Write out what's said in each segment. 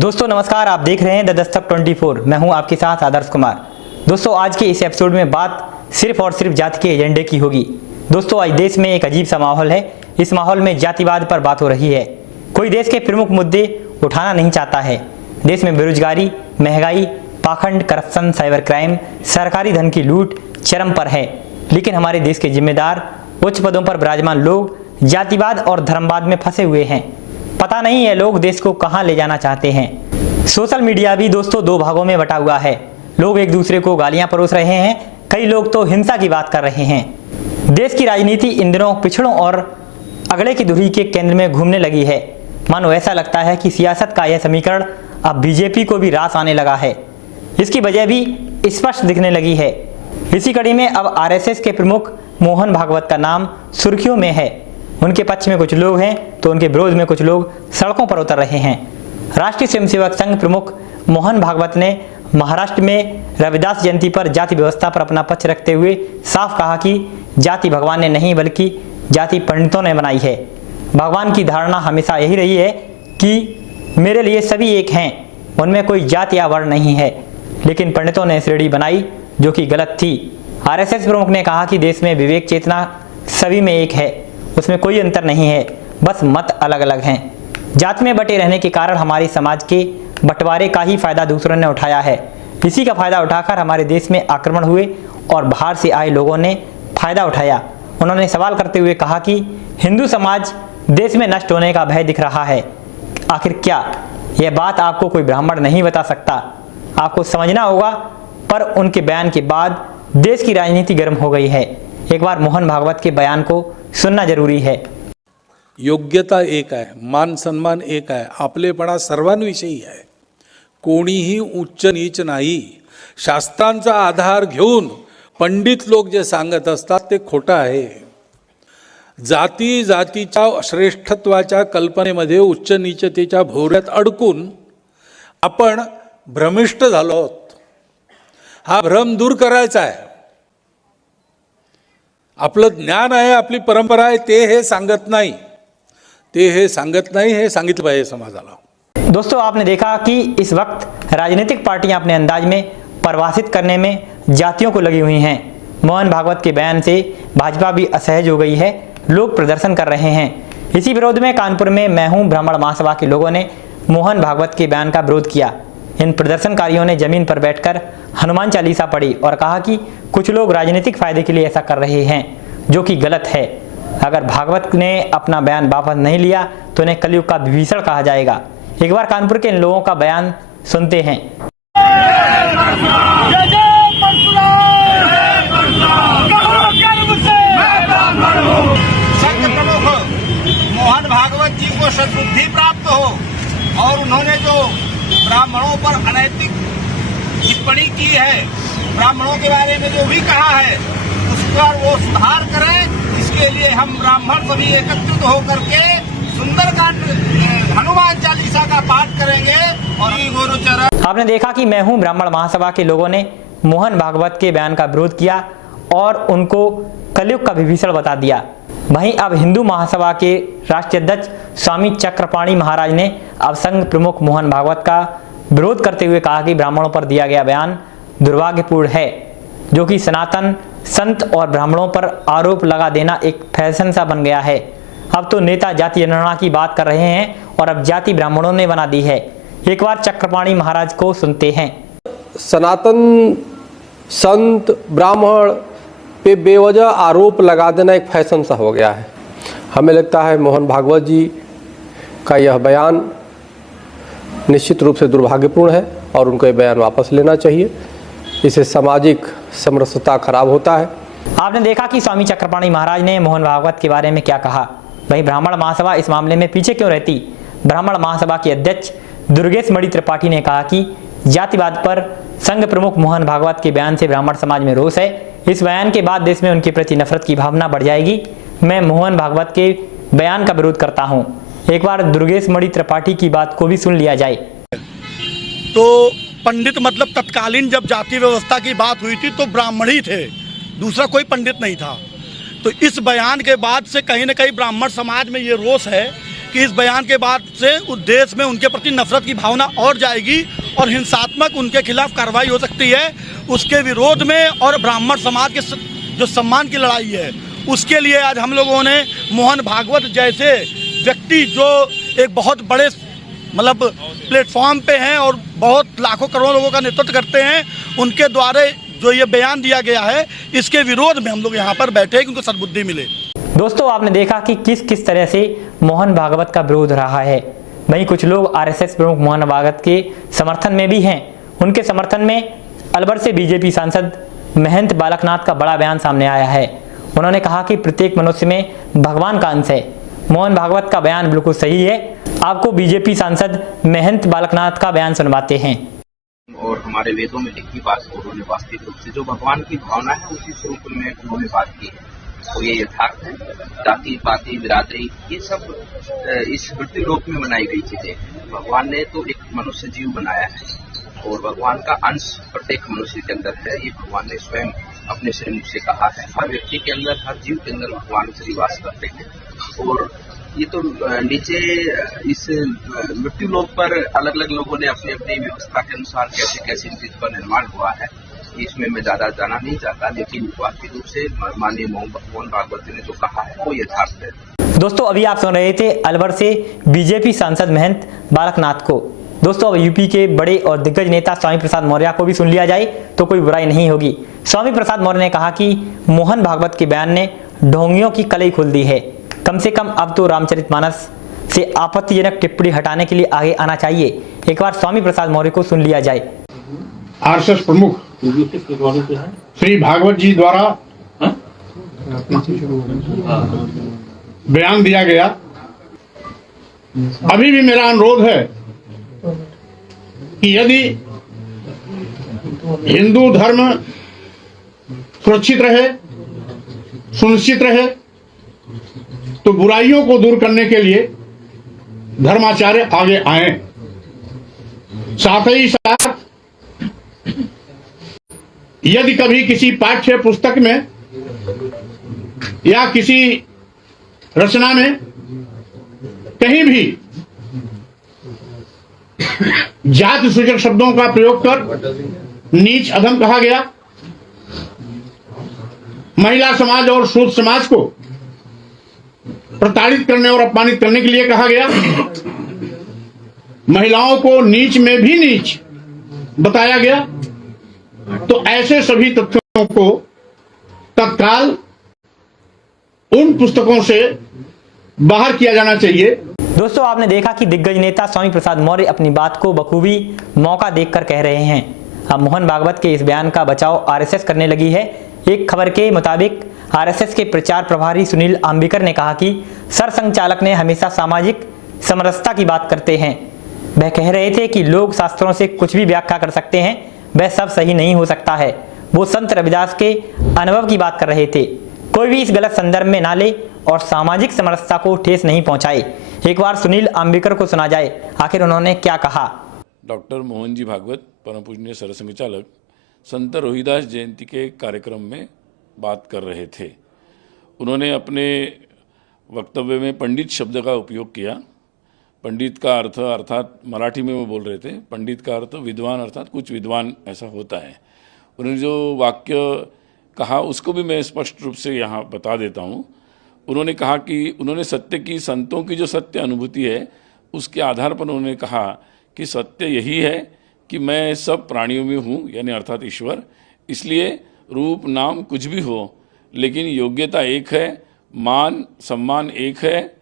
दोस्तों नमस्कार, आप देख रहे हैं द दस्तक 24। मैं हूं आपके साथ आदर्श कुमार। दोस्तों आज के इस एपिसोड में बात सिर्फ और सिर्फ जाति के एजेंडे की होगी। दोस्तों आज देश में एक अजीब सा माहौल है। इस माहौल में जातिवाद पर बात हो रही है। कोई देश के प्रमुख मुद्दे उठाना नहीं चाहता है। देश में बेरोजगारी, महंगाई, पाखंड, करप्शन, साइबर क्राइम, सरकारी धन की लूट चरम पर है। लेकिन हमारे देश के जिम्मेदार, उच्च पदों पर विराजमान लोग जातिवाद और धर्मवाद में फंसे हुए हैं। पता नहीं ये लोग देश को कहां ले जाना चाहते हैं। सोशल मीडिया भी दोस्तों दो भागों में बटा हुआ है। लोग एक दूसरे को गालियां परोस रहे हैं, कई लोग तो हिंसा की बात कर रहे हैं। देश की राजनीति इन दिनों पिछड़ों और अगड़े की धुरी के केंद्र में घूमने लगी है। मानो ऐसा लगता है कि सियासत का यह समीकरण अब बीजेपी को भी रास आने लगा है। इसकी वजह भी स्पष्ट दिखने लगी है। इसी कड़ी में अब आरएसएस के प्रमुख मोहन भागवत का नाम सुर्खियों में है। उनके पक्ष में कुछ लोग हैं तो उनके विरोध में कुछ लोग सड़कों पर उतर रहे हैं। राष्ट्रीय स्वयंसेवक संघ प्रमुख मोहन भागवत ने महाराष्ट्र में रविदास जयंती पर जाति व्यवस्था पर अपना पक्ष रखते हुए साफ कहा कि जाति भगवान ने नहीं बल्कि जाति पंडितों ने बनाई है। भगवान की धारणा हमेशा यही रही है कि मेरे लिए सभी एक हैं, उनमें कोई जाति या वर्ण नहीं है। लेकिन पंडितों ने श्रेणी बनाई जो कि गलत थी। आरएसएस प्रमुख ने कहा कि देश में विवेक चेतना सभी में एक है, उसमें कोई अंतर नहीं है, बस मत अलग अलग हैं। जात में बटे रहने के कारण हमारे समाज के बंटवारे का ही फायदा दूसरों ने उठाया है। इसी का फायदा उठाकर हमारे देश में आक्रमण हुए और बाहर से आए लोगों ने फायदा उठाया। उन्होंने सवाल करते हुए कहा कि हिंदू समाज देश में नष्ट होने का भय दिख रहा है। आखिर क्या यह बात आपको कोई ब्राह्मण नहीं बता सकता? आपको समझना होगा। पर उनके बयान के बाद देश की राजनीति गर्म हो गई है। एक बार मोहन भागवत के बयान को सुनना जरूरी है। योग्यता एक आहे, मान सन्मान एक आहे, आपलेपणा सर्वांविषयी आहे। कोणीही उच्च नीच नाही। शास्त्रांचा आधार घेऊन पंडित लोक जे सांगत असतात ते खोटं आहे। जाती जातीच्या श्रेष्ठत्वाच्या कल्पनेमध्ये उच्च नीचतेच्या भोवऱ्यात अडकून आपण भ्रमिष्ट झालो आहोत। हा भ्रम दूर करायचा आहे। आपलं ज्ञान आहे, आपली परंपरा आहे, ते हे सांगत नाही, हे सांगितलं पाहिजे समाजाला। दोस्तों आपने देखा कि इस वक्त राजनीतिक पार्टियां अपने अंदाज में परिभाषित करने में जातियों को लगी हुई हैं। मोहन भागवत के बयान से भाजपा भी असहज हो गई है। लोग प्रदर्शन कर रहे हैं। इसी विरोध में कानपुर में मैं हूं ब्राह्मण महासभा के लोगों ने मोहन भागवत के बयान का विरोध किया। इन प्रदर्शनकारियों ने जमीन पर बैठकर हनुमान चालीसा पढ़ी और कहा कि कुछ लोग राजनीतिक फायदे के लिए ऐसा कर रहे हैं, जो कि गलत है। अगर भागवत ने अपना बयान वापस नहीं लिया तो उन्हें कलयुग का विभीषण कहा जाएगा। एक बार कानपुर के इन लोगों का बयान सुनते हैं। संघ प्रमुख मोहन भागवत जी को सद्बुद्धि प्राप्त हो और उन्होंने जो ब्राह्मणों पर अनैतिक टिप्पणी की है, ब्राह्मणों के बारे में जो भी कहा है, उस पर वो सुधार करें। इसके लिए हम ब्राह्मण सभी एकत्रित होकर के सुंदरकांड हनुमान चालीसा का पाठ करेंगे। और गुरुचरण आपने देखा कि मैं हूं ब्राह्मण महासभा के लोगों ने मोहन भागवत के बयान का विरोध किया और उनको कलयुग का विभीषण बता दिया। वहीं अब हिंदू महासभा के राष्ट्रीय अध्यक्ष स्वामी चक्रपाणी महाराज ने अब संघ प्रमुख मोहन भागवत का विरोध करते हुए कहा कि ब्राह्मणों पर दिया गया बयान दुर्भाग्यपूर्ण है, जो कि सनातन संत और ब्राह्मणों पर आरोप लगा देना एक फैशन सा बन गया है। अब तो नेता जाति जनगणना की बात कर रहे हैं और अब जाति ब्राह्मणों ने बना दी है। एक बार चक्रपाणी महाराज को सुनते हैं। सनातन संत ब्राह्मण पे बेवजह आरोप लगा देना एक फैशन सा हो गया है। हमें लगता है मोहन भागवत जी का यह बयान निश्चित रूप से दुर्भाग्यपूर्ण है और उनको ये बयान वापस लेना चाहिए। इससे सामाजिक समरसता खराब होता है। आपने देखा कि स्वामी चक्रपाणी महाराज ने मोहन भागवत के बारे में क्या कहा। वहीं ब्राह्मण महासभा इस मामले में पीछे क्यों रहती? ब्राह्मण महासभा के अध्यक्ष दुर्गेश मणि त्रिपाठी ने कहा कि जातिवाद पर संघ प्रमुख मोहन भागवत के बयान से ब्राह्मण समाज में रोष है। इस बयान के बाद देश में उनके प्रति नफरत की भावना बढ़ जाएगी। मैं मोहन भागवत के बयान का विरोध करता हूं। एक बार दुर्गेश मणि त्रिपाठी की बात को भी सुन लिया जाए। तो पंडित मतलब तत्कालीन जब जाति व्यवस्था की बात हुई थी तो ब्राह्मण ही थे, दूसरा कोई पंडित नहीं था। तो इस बयान के बाद से कहीं ना कहीं ब्राह्मण समाज में ये रोष है कि इस बयान के बाद से उस देश में उनके प्रति नफरत की भावना और जाएगी और हिंसात्मक उनके खिलाफ कार्रवाई हो सकती है। उसके विरोध में और ब्राह्मण समाज के जो सम्मान की लड़ाई है उसके लिए आज हम लोगों ने मोहन भागवत जैसे व्यक्ति जो एक बहुत बड़े मतलब प्लेटफॉर्म पे हैं और बहुत लाखों करोड़ों लोगों का नेतृत्व करते हैं, उनके द्वारा जो ये बयान दिया गया है इसके विरोध में हम लोग यहाँ पर बैठे हैं कि उनको सद्बुद्धि मिले। दोस्तों, आपने देखा कि किस किस तरह से मोहन भागवत का विरोध रहा है। वहीं कुछ लोग आरएसएस प्रमुख मोहन भागवत के समर्थन में भी हैं। उनके समर्थन में अलवर से बीजेपी सांसद महंत बालकनाथ का बड़ा बयान सामने आया है। उन्होंने कहा कि प्रत्येक मनुष्य में भगवान का अंश है। मोहन भागवत का बयान बिल्कुल सही है। आपको बीजेपी सांसद महंत बालकनाथ का बयान सुनवाते हैं। और हमारे वेदों में लिखी बात को उन्होंने वास्तविक रूप से जो भगवान की भावना है उसी स्वरूप में उन्होंने बात की है। तो ये यथार्थ है। जाति पाति बिरादरी ये सब इस मृत्यु लोक में बनाई गई चीजें। भगवान ने तो एक मनुष्य जीव बनाया है और भगवान का अंश प्रत्येक मनुष्य के अंदर है। ये भगवान ने स्वयं अपने श्री मुख से कहा है। हर व्यक्ति के अंदर, हर जीव के अंदर भगवान श्री वास करते हैं। और ये तो नीचे इस मृत्यु लोक पर अलग अलग लोगों ने अपनी अपनी व्यवस्था के अनुसार कैसे कैसे इन चीज का निर्माण हुआ है, इसमें मैं ज्यादा जाना नहीं चाहता, लेकिन वास्तविक रूप से माननीय मोहन भागवत जी ने जो कहा है वो यथार्थ है। दोस्तों, अभी आप सुन रहे थे अलवर से बीजेपी सांसद महंत बालकनाथ को। दोस्तों, अब यूपी के बड़े और दिग्गज नेता स्वामी प्रसाद मौर्य को भी सुन लिया जाए तो कोई बुराई नहीं होगी। स्वामी प्रसाद मौर्य ने कहा कि मोहन भागवत के बयान ने ढोंगियों की कलई खोल दी है। कम से कम अब तो रामचरितमानस से आपत्तिजनक टिप्पणी हटाने के लिए आगे आना चाहिए। एक बार स्वामी प्रसाद मौर्य को सुन लिया जाए। आरएसएस प्रमुख श्री भागवत जी द्वारा बयान दिया गया। अभी भी मेरा अनुरोध है कि यदि हिंदू धर्म सुरक्षित रहे, सुनिश्चित रहे, तो बुराइयों को दूर करने के लिए धर्माचार्य आगे आए। साथ ही साथ यदि कभी किसी पाठ्य पुस्तक में या किसी रचना में कहीं भी जाति सूचक शब्दों का प्रयोग कर नीच अधम कहा गया, महिला समाज और शूद्र समाज को प्रताड़ित करने और अपमानित करने के लिए कहा गया, महिलाओं को नीच में भी नीच बताया गया, तो ऐसे सभी तथ्यों को तत्काल उन पुस्तकों से बाहर किया जाना चाहिए। दोस्तों, आपने देखा कि दिग्गज नेता स्वामी प्रसाद मौर्य अपनी बात को बखूबी मौका देखकर कह रहे हैं। अब मोहन भागवत के इस बयान का बचाव आरएसएस करने लगी है। एक खबर के मुताबिक आरएसएस के प्रचार प्रभारी सुनील आम्बेकर ने कहा कि सरसंघचालक ने हमेशा सामाजिक समरसता की बात करते हैं। वह कह रहे थे कि लोग शास्त्रों से कुछ भी व्याख्या कर सकते हैं, वह सब सही नहीं हो सकता है। वो संत रविदास के अनुभव की बात कर रहे थे। कोई भी इस गलत संदर्भ में ना ले और सामाजिक समरसता को ठेस नहीं पहुंचाए। एक बार सुनील आम्बेकर को सुना जाए, आखिर उन्होंने क्या कहा। डॉक्टर मोहन जी भागवत परम पूजनीय सरसंघचालक संत रोहिदास जयंती के कार्यक्रम में बात कर रहे थे। उन्होंने अपने वक्तव्य में पंडित शब्द का उपयोग किया। पंडित का अर्थ अर्थात मराठी में वो बोल रहे थे, पंडित का अर्थ विद्वान अर्थात कुछ विद्वान ऐसा होता है। उन्होंने जो वाक्य कहा उसको भी मैं स्पष्ट रूप से यहाँ बता देता हूँ। उन्होंने कहा कि उन्होंने सत्य की, संतों की जो सत्य अनुभूति है उसके आधार पर उन्होंने कहा कि सत्य यही है कि मैं सब प्राणियों में हूँ, यानी अर्थात ईश्वर। इसलिए रूप नाम कुछ भी हो, लेकिन योग्यता एक है, मान सम्मान एक है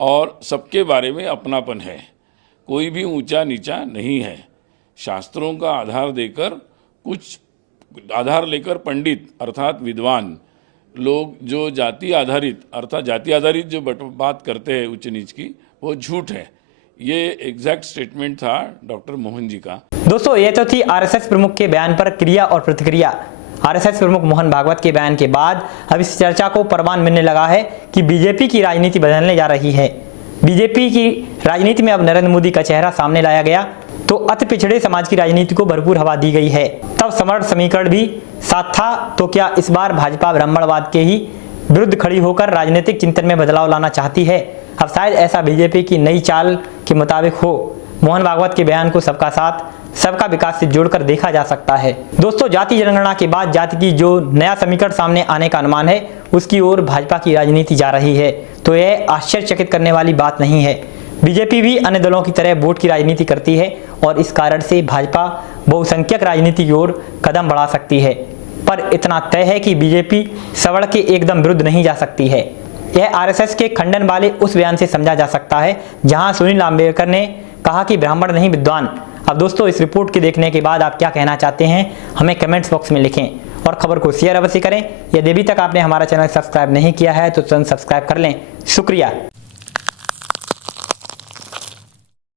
और सबके बारे में अपनापन है। कोई भी ऊंचा नीचा नहीं है। शास्त्रों का आधार लेकर पंडित अर्थात विद्वान लोग जो जाति आधारित जो बात करते हैं उच्च नीच की, वो झूठ है। ये एग्जैक्ट स्टेटमेंट था डॉक्टर मोहन जी का। दोस्तों, ये तो थी आरएसएस प्रमुख के बयान पर क्रिया और प्रतिक्रिया। आरएसएस प्रमुख मोहन भागवत के बयान के बाद अब इस चर्चा को प्रमाण मिलने लगा है कि बीजेपी की राजनीति बदलने जा रही है। बीजेपी की राजनीति में अब नरेंद्र मोदी का चेहरा सामने लाया गया तो अति पिछड़े समाज की राजनीति को भरपूर हवा दी गई है। तब समर्थ समीकरण भी साथ था, तो क्या इस बार भाजपा ब्राह्मणवाद के ही विरुद्ध खड़ी होकर राजनीतिक चिंतन में बदलाव लाना चाहती है? अब शायद ऐसा बीजेपी की नई चाल के मुताबिक हो। मोहन भागवत के बयान को सबका साथ सबका विकास से जोड़कर देखा जा सकता है। दोस्तों, जाति जनगणना के बाद जाति की जो नया समीकरण सामने आने का अनुमान है उसकी ओर भाजपा की राजनीति जा रही है, तो यह आश्चर्यचकित करने वाली बात नहीं है। बीजेपी भी अन्य दलों की तरह वोट की राजनीति करती है और इस कारण से भाजपा बहुसंख्यक राजनीति की ओर कदम बढ़ा सकती है, पर इतना तय है कि बीजेपी सवड़ के एकदम विरुद्ध नहीं जा सकती है। यह आरएसएस के खंडन वाले उस बयान से समझा जा सकता है जहां सुनील अम्बेडकर ने कहा कि ब्राह्मण नहीं विद्वान। अब दोस्तों, इस रिपोर्ट के देखने के बाद आप क्या कहना चाहते हैं हमें कमेंट्स बॉक्स में लिखें और खबर को शेयर अवश्य करें। यदि अभी तक आपने हमारा चैनल सब्सक्राइब नहीं किया है तो तुरंत सब्सक्राइब कर लें। शुक्रिया।